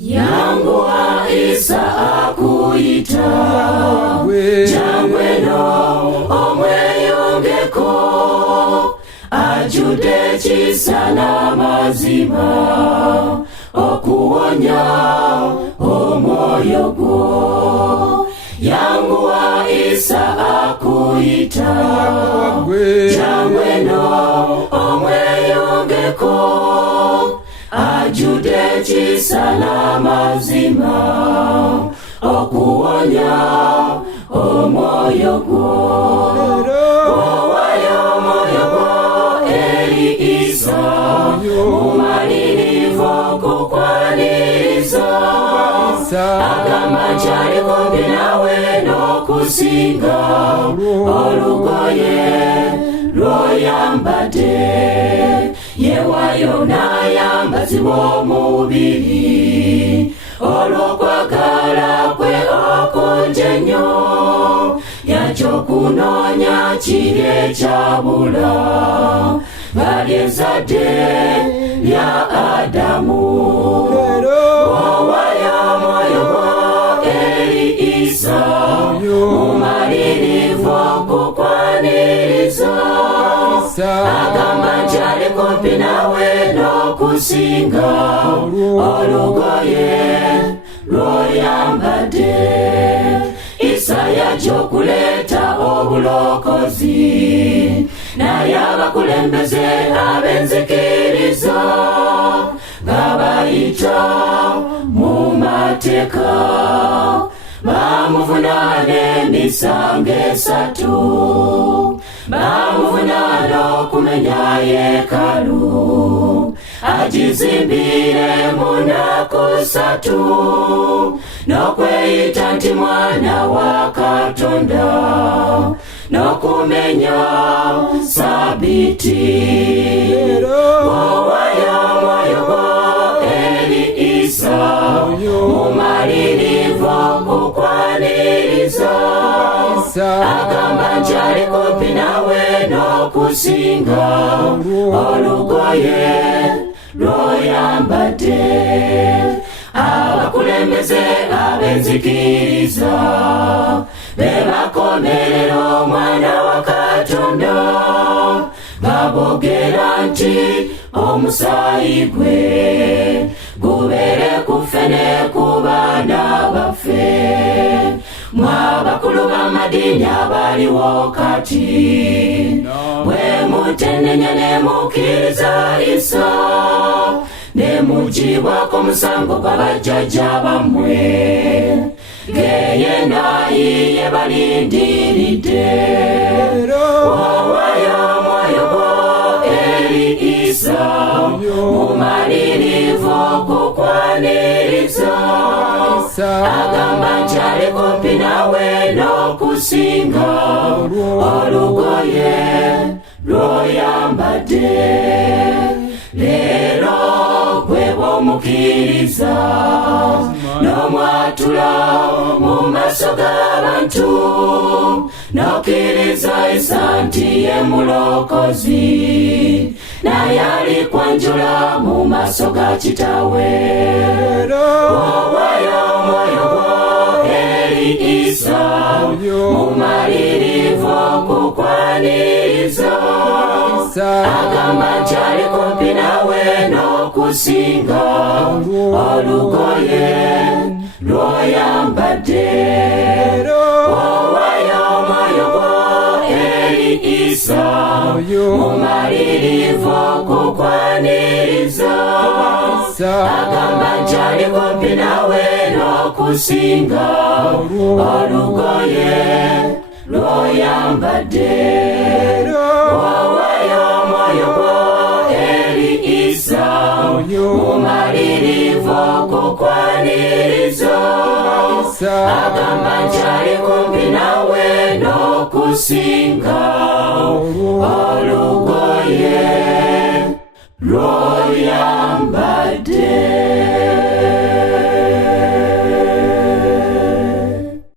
yangu Isa akuyita jangweno omweyongeko ajude kisana mazima okuwonya omwoyo gwo. Yangu Isa akuyita jangweno omweyongeko ajude kisana mazima okuwonya omwoyo gwo. Owayo omwoyo gwo eri Isa mumalirivu okukwaniriza agamba nkyali kumpi nawe n'okusinga olugoye lw'oyambadde yewayo n'ayambazibwa omubiri olw'okwagala kwe okungi ennyo yakyokunoonya kiri ekyabula nga ly'ezzadde lya Adamu. Owayo omwoyo gwo eri Isa mumalirivu okukwaniriza agamba nkyali kumpi nawe n'okusinga olugoye lw'oyambadde. Isa yajja okuleeta obulokozi naye abakulembeze ab'enzikiriza nga bayita mu mateeka bamuvunaana emisango 3 bamuvunaana okumenya yeekaalu agizimbire mu nnaku 3 n'okweyita nti mwana wa Katonda n'okumenya Sabiti. Owayo omwoyo gwo eri Isa mumalirivu okukwaniriza agamba nkyali kumpi nawe n'okusinga olugoye lw'oyambadde. Abakulembeze ab'enzikiriza be bakomerera omwana wa Katonda baboogera nti omusaayi gwe gubeere ku ffe ne ku baana baffe. Mwabakulu b'amadiini abaliwo kati bwe mutennenya ne mukkiriza Isa ne mugibwako omusango gwa bajjajja bammwe ng'eyena yiye balindiridde. Owayo omwoyo gwo eri Isa mumalirivu okukwaniriza agamba nkyali kumpi nawe n'okusinga olugoye lw'oyambadde. Leero gwe bw'omukkiriza n'omwatula mu maaso g'abantu n'okkiriza Isa nti ye mulokozi naye alikwanjula mu maaso ga Kitaawe. Owayo omwoyo gwo eri Isa mumalirivu okukwaniriza agamba nkyali kumpi nawe n'okusinga olugoye lw'oyambadde. Owayo omwoyo gwo eri Isa mumalirivu okukwaniriza agamba nkyali kumpi nawe n'okusinga olugoye lw'oyambadde. Owayo omwoyo gwo eri Isa mumalirivu okukwaniriza agamba nkyali kumpi nawe n'okusinga